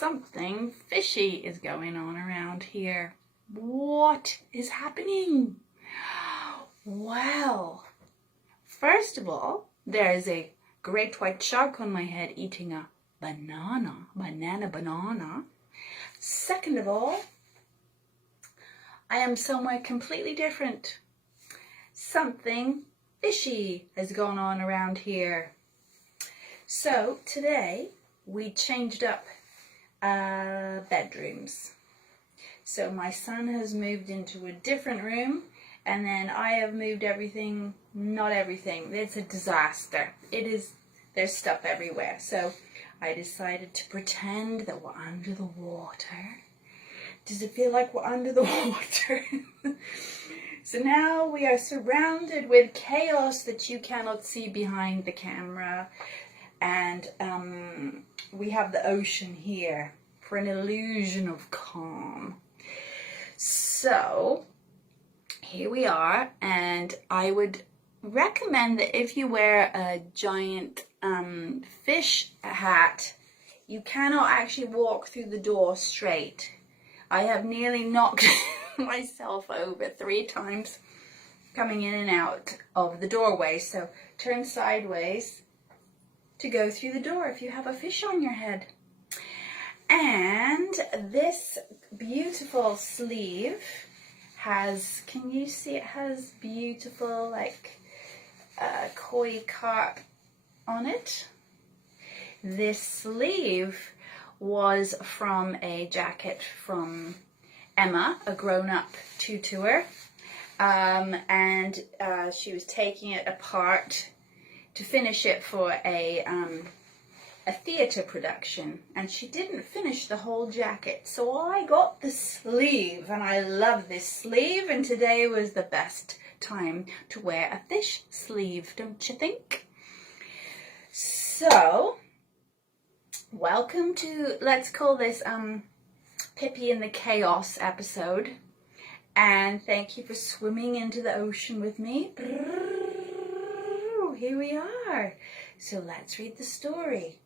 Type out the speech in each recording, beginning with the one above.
something fishy is going on around here. What is happening? Well, first of all, there is a great white shark on my head eating a banana. Second of all, I am somewhere completely different. Something fishy has gone on around here. So today we changed up bedrooms. So my son has moved into a different room, and then I have moved everything, not everything. It's a disaster. There's stuff everywhere. So I decided to pretend that we're under the water. Does it feel like we're under the water? So now we are surrounded with chaos that you cannot see behind the camera. And we have the ocean here for an illusion of calm. So here we are, and I would recommend that if you wear a giant fish hat, you cannot actually walk through the door straight. I have nearly knocked myself over 3 times coming in and out of the doorway. So turn sideways to go through the door if you have a fish on your head. And this beautiful sleeve has, can you see it has beautiful like koi carp on it? This sleeve was from a jacket from Emma, a grown-up tutor, and she was taking it apart to finish it for a theatre production, and she didn't finish the whole jacket, so I got the sleeve, and I love this sleeve, and today was the best time to wear a fish sleeve, don't you think? So welcome to, let's call this Pippi in the Chaos episode, and thank you for swimming into the ocean with me. Here we are. So let's read the story.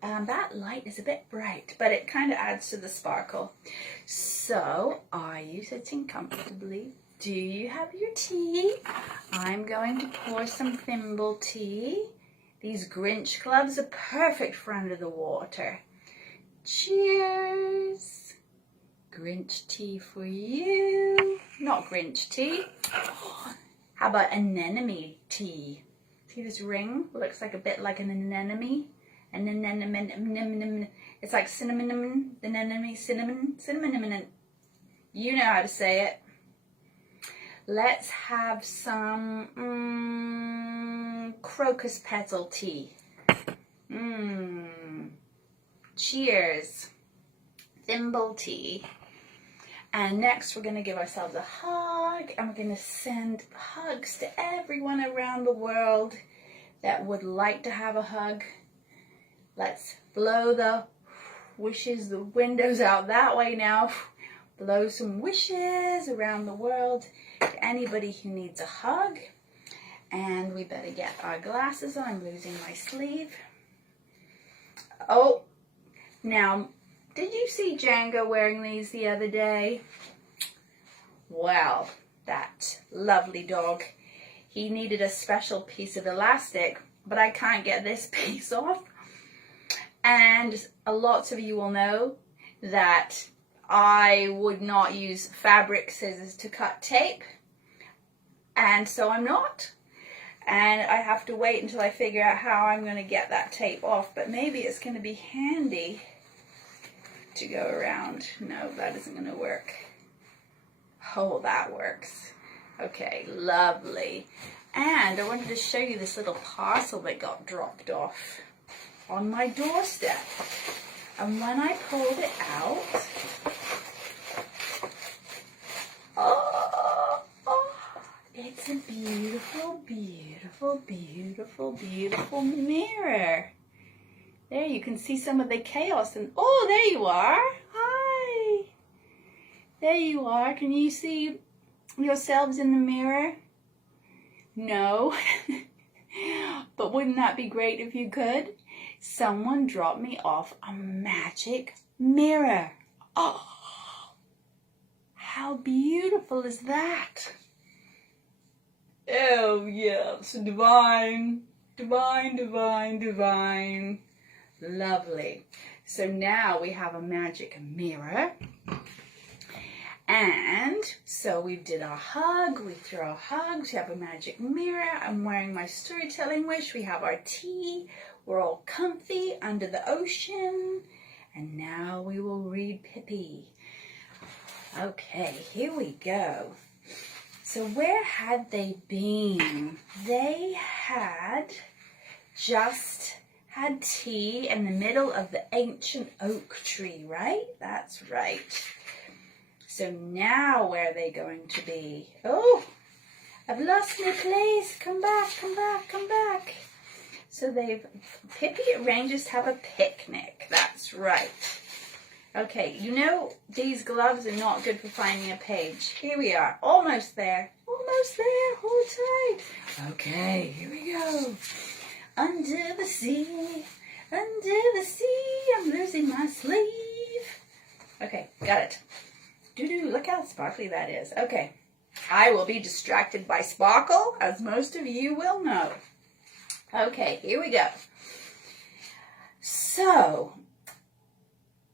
That light is a bit bright, but it kind of adds to the sparkle. So, are you sitting comfortably? Do you have your tea? I'm going to pour some thimble tea. These Grinch gloves are perfect for under the water. Cheers. Grinch tea for you. Not Grinch tea. How about anemone tea? See this ring? Looks like a bit like an anemone. It's like cinnamon, anemone, cinnamon. You know how to say it. Let's have some crocus petal tea. Cheers. Thimble tea. And next we're going to give ourselves a hug, and we're going to send hugs to everyone around the world that would like to have a hug. Let's blow the wishes, the windows out that way now. Blow some wishes around the world to anybody who needs a hug. And we better get our glasses on. I'm losing my sleeve. Oh, now, did you see Django wearing these the other day? Well, that lovely dog. He needed a special piece of elastic, but I can't get this piece off. And lots of you will know that I would not use fabric scissors to cut tape. And so I'm not. And I have to wait until I figure out how I'm going to get that tape off. But maybe it's going to be handy to go around. No, that isn't going to work. Oh, that works. Okay, lovely. And I wanted to show you this little parcel that got dropped off on my doorstep. And when I pulled it out, it's a beautiful, beautiful, beautiful, beautiful mirror. There you can see some of the chaos. And oh, there you are. Hi. There you are. Can you see yourselves in the mirror? No. But wouldn't that be great if you could? someone dropped me off a magic mirror. Oh, how beautiful is that? Oh, yes, divine, divine, divine, divine. Lovely. So now we have a magic mirror. And so we did our hug, we threw our hugs, we have a magic mirror, I'm wearing my storytelling wish, we have our tea, we're all comfy under the ocean, and now we will read Pippi. Okay, here we go. So where had they been? They had just had tea in the middle of the ancient oak tree, right? That's right. So now where are they going to be? Oh, I've lost my place. Come back, come back, come back. So Pippi arranges to have a picnic. That's right. Okay, you know these gloves are not good for finding a page. Here we are, almost there. Almost there, hold tight. Okay, here we go. Under the sea, I'm losing my sleeve. Okay, got it. Look how sparkly that is. Okay, I will be distracted by sparkle, as most of you will know. Okay, here we go. So,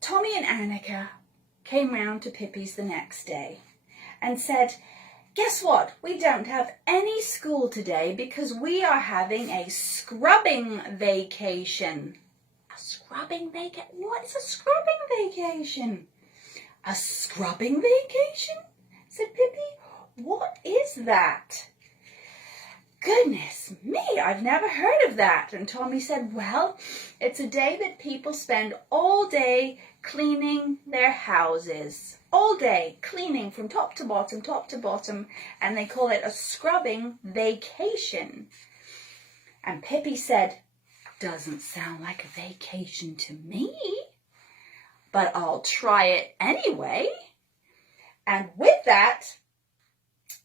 Tommy and Annika came round to Pippi's the next day and said, guess what? We don't have any school today because we are having a scrubbing vacation. A scrubbing vacation? What is a scrubbing vacation? A scrubbing vacation? Said Pippi. What is that? Goodness me, I've never heard of that. And Tommy said, well, it's a day that people spend all day cleaning their houses. All day cleaning from top to bottom, and they call it a scrubbing vacation. And Pippi said, doesn't sound like a vacation to me, but I'll try it anyway. And with that,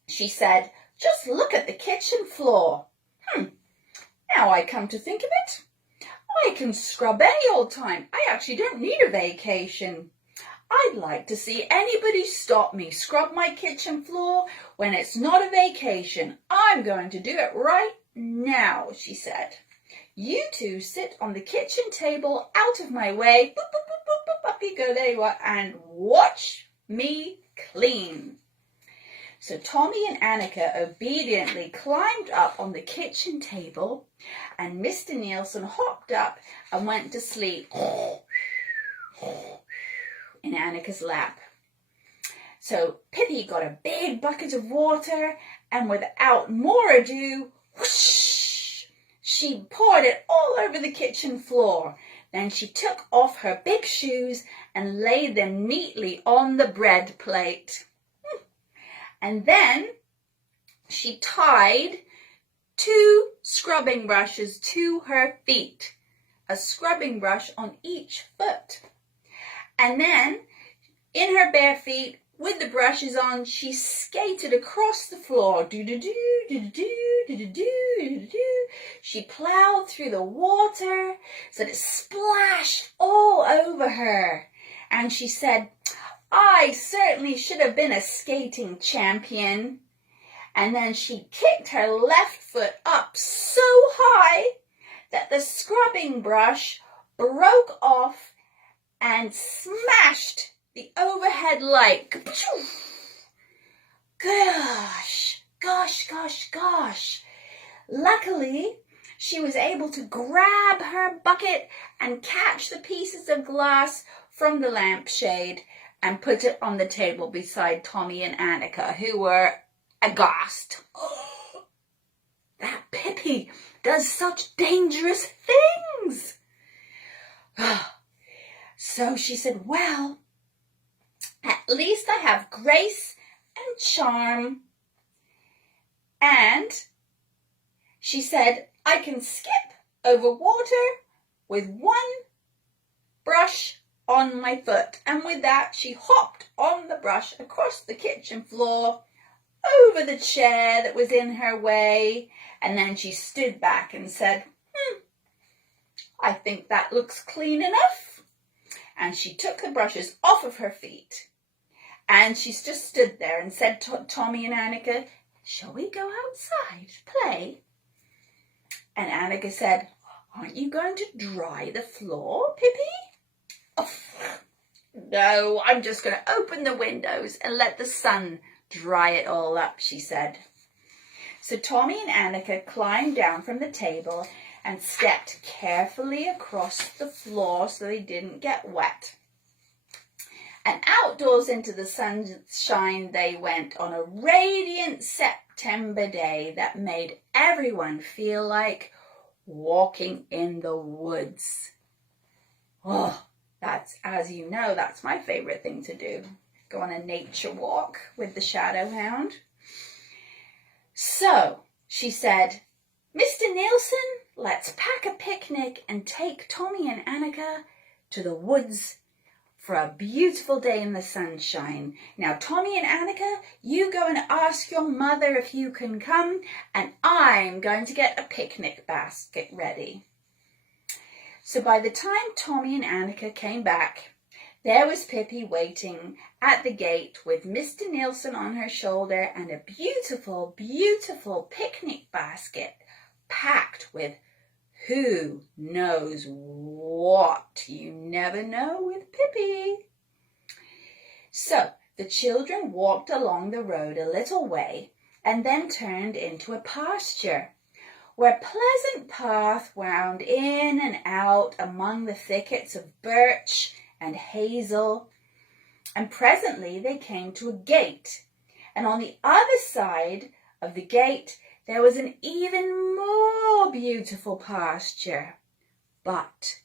she said, just look at the kitchen floor. Now I come to think of it, I can scrub any old time. I actually don't need a vacation. I'd like to see anybody stop me scrub my kitchen floor when it's not a vacation. I'm going to do it right now, she said. You two sit on the kitchen table out of my way. Boop, boop, boop, boop, boop, up you go, there you are, and watch me clean. So Tommy and Annika obediently climbed up on the kitchen table, and Mr. Nielsen hopped up and went to sleep in Annika's lap. So Pippi got a big bucket of water, and without more ado, whoosh, she poured it all over the kitchen floor. Then she took off her big shoes and laid them neatly on the bread plate. And then she tied 2 scrubbing brushes to her feet, a scrubbing brush on each foot. And then, in her bare feet, with the brushes on, she skated across the floor. Do-do-do, do-do-do, do-do-do, do-do-do. She plowed through the water so that it splashed all over her. And she said, I certainly should have been a skating champion. And then she kicked her left foot up so high that the scrubbing brush broke off and smashed the overhead light. Gosh, gosh, gosh, gosh. Luckily, she was able to grab her bucket and catch the pieces of glass from the lampshade and put it on the table beside Tommy and Annika, who were aghast. Oh, that Pippi does such dangerous things. So she said, well, at least I have grace and charm. And she said, I can skip over water with one brush on my foot. And with that, she hopped on the brush across the kitchen floor, over the chair that was in her way. And then she stood back and said, I think that looks clean enough. And she took the brushes off of her feet. And she just stood there and said to Tommy and Annika, shall we go outside to play? And Annika said, aren't you going to dry the floor, Pippi? Oh, no, I'm just going to open the windows and let the sun dry it all up, she said. So Tommy and Annika climbed down from the table and stepped carefully across the floor so they didn't get wet. And outdoors into the sunshine they went on a radiant September day that made everyone feel like walking in the woods. Oh, that's, as you know, that's my favorite thing to do. Go on a nature walk with the shadow hound. So she said, Mr. Nielsen, let's pack a picnic and take Tommy and Annika to the woods for a beautiful day in the sunshine. Now, Tommy and Annika, you go and ask your mother if you can come, and I'm going to get a picnic basket ready. So by the time Tommy and Annika came back, there was Pippi waiting at the gate with Mr. Nielsen on her shoulder and a beautiful, beautiful picnic basket packed with who knows what. You never know with Pippi. So the children walked along the road a little way and then turned into a pasture where a pleasant path wound in and out among the thickets of birch and hazel. And presently they came to a gate, and on the other side of the gate there was an even more beautiful pasture. But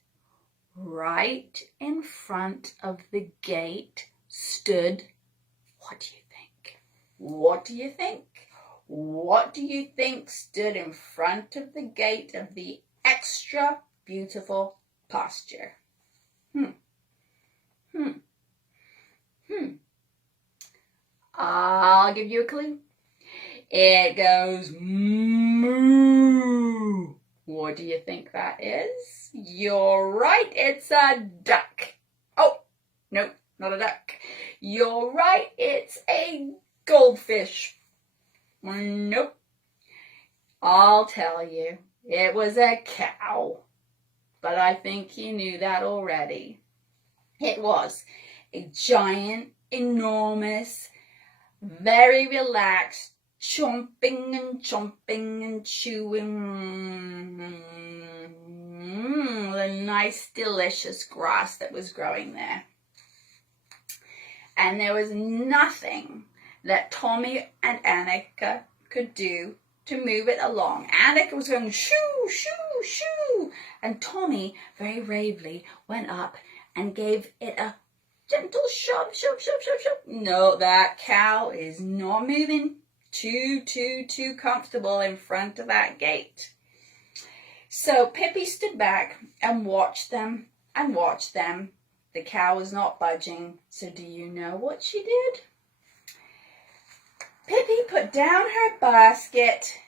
right in front of the gate stood, what do you think? What do you think? What do you think stood in front of the gate of the extra beautiful pasture? I'll give you a clue. It goes moo. What do you think that is? You're right, it's a duck. Oh, no, not a duck. You're right, it's a goldfish. Nope. I'll tell you, it was a cow. But I think you knew that already. It was a giant, enormous, very relaxed, chomping and chewing the nice, delicious grass that was growing there. And there was nothing that Tommy and Annika could do to move it along. Annika was going shoo, shoo, shoo. And Tommy very bravely went up and gave it a gentle shove, shove, shove, shove, shove. No, that cow is not moving. Too comfortable in front of that gate. So Pippi stood back and watched them and watched them. The cow was not budging. So do you know what she did? Pippi put down her basket,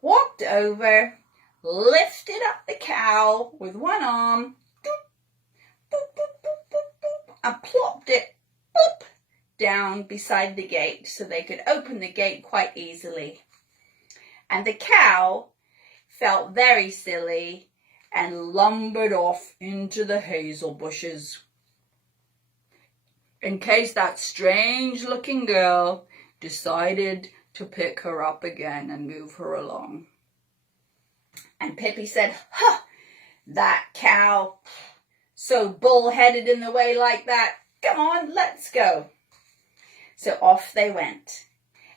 walked over, lifted up the cow with one arm, boop, boop, boop, boop, boop, boop, and plopped it boop, down beside the gate so they could open the gate quite easily. And the cow felt very silly and lumbered off into the hazel bushes, in case that strange-looking girl decided to pick her up again and move her along. And Pippi said, "Huh, that cow, so bull-headed in the way like that. Come on, let's go." So off they went.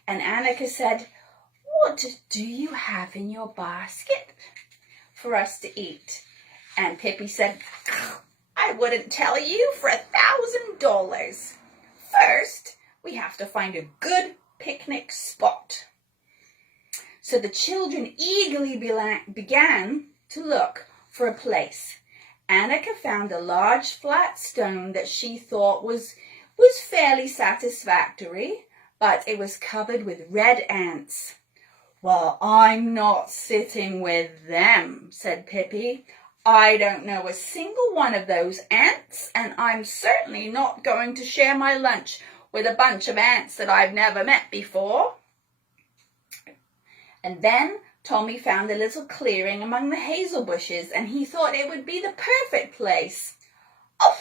And Annika said, "What do you have in your basket for us to eat?" And Pippi said, "I wouldn't tell you for $1,000. First, we have to find a good picnic spot." So the children eagerly began to look for a place. Annika found a large flat stone that she thought was fairly satisfactory, but it was covered with red ants. "Well, I'm not sitting with them," said Pippi. I don't know a single one of those ants, and I'm certainly not going to share my lunch with a bunch of ants that I've never met before. And then Tommy found a little clearing among the hazel bushes, and he thought it would be the perfect place. Oh,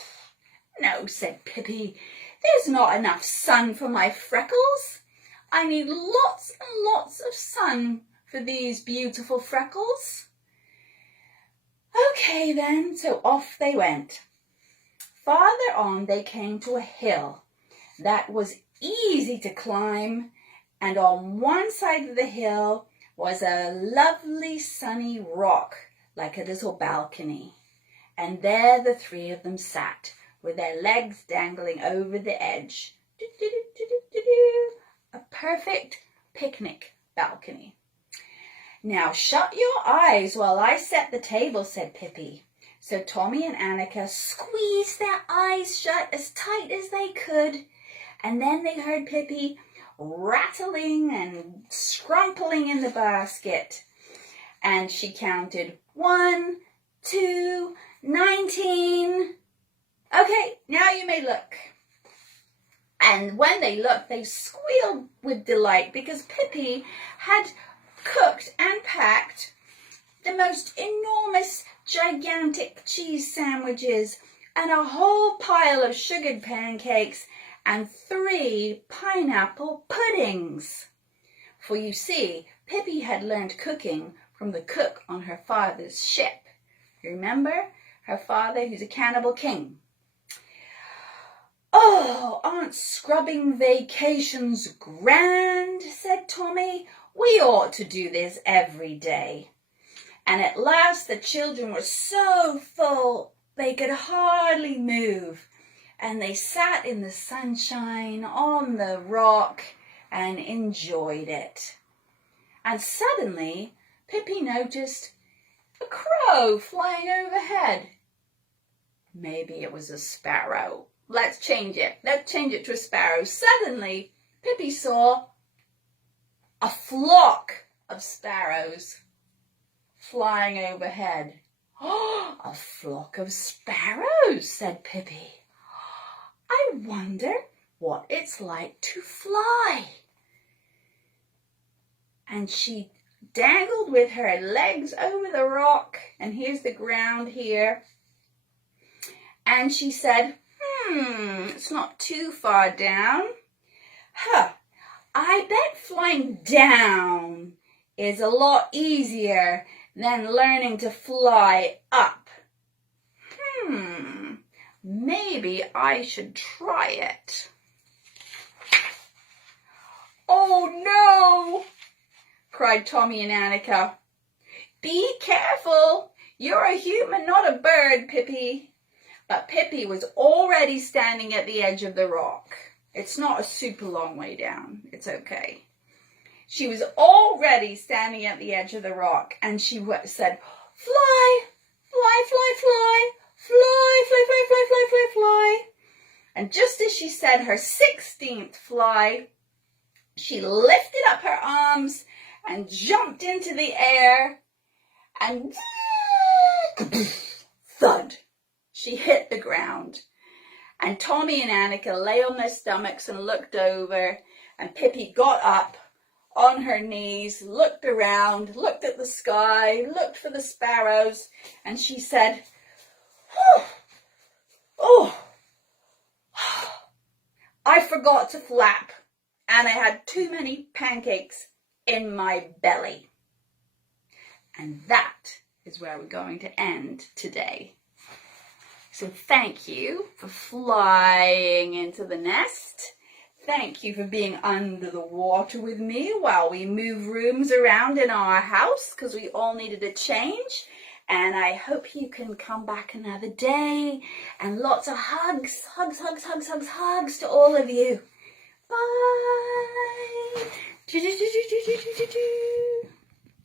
no, said Pippi. There's not enough sun for my freckles. I need lots and lots of sun for these beautiful freckles. Okay then, so off they went. Farther on they came to a hill that was easy to climb, and on one side of the hill was a lovely sunny rock like a little balcony. And there the three of them sat, with their legs dangling over the edge. A perfect picnic balcony. Now shut your eyes while I set the table, said Pippi. So Tommy and Annika squeezed their eyes shut as tight as they could, and then they heard Pippi rattling and scrumpling in the basket. And she counted 1, 2, 19. Okay, now you may look. And when they looked, they squealed with delight because Pippi had cooked and packed the most enormous, gigantic cheese sandwiches and a whole pile of sugared pancakes and 3 pineapple puddings. For you see, Pippi had learned cooking from the cook on her father's ship. Remember? Her father, who's a cannibal king. Oh, aren't scrubbing vacations grand, said Tommy. We ought to do this every day. And at last the children were so full they could hardly move. And they sat in the sunshine on the rock and enjoyed it. And suddenly Pippi noticed a crow flying overhead. Maybe it was a sparrow. Let's change it. Let's change it to a sparrow. Suddenly Pippi saw a flock of sparrows flying overhead. Oh, a flock of sparrows, said Pippi. I wonder what it's like to fly. And she dangled with her legs over the rock, and here's the ground here. And she said, it's not too far down. I bet flying down is a lot easier than learning to fly up. Maybe I should try it. Oh no, cried Tommy and Annika. Be careful. You're a human, not a bird, Pippi. But Pippi was already standing at the edge of the rock. It's not a super long way down. It's okay. She was already standing at the edge of the rock, and she said, fly, fly, fly, fly, fly, fly, fly, fly, fly, fly, fly. And just as she said her 16th fly, she lifted up her arms and jumped into the air, and thud, she hit the ground. And Tommy and Annika lay on their stomachs and looked over, and Pippi got up on her knees, looked around, looked at the sky, looked for the sparrows, and she said, I forgot to flap, and I had too many pancakes in my belly. And that is where we're going to end today. So thank you for flying into the nest. Thank you for being under the water with me while we move rooms around in our house because we all needed a change. And I hope you can come back another day. And lots of hugs, hugs, hugs, hugs, hugs, hugs to all of you. Bye.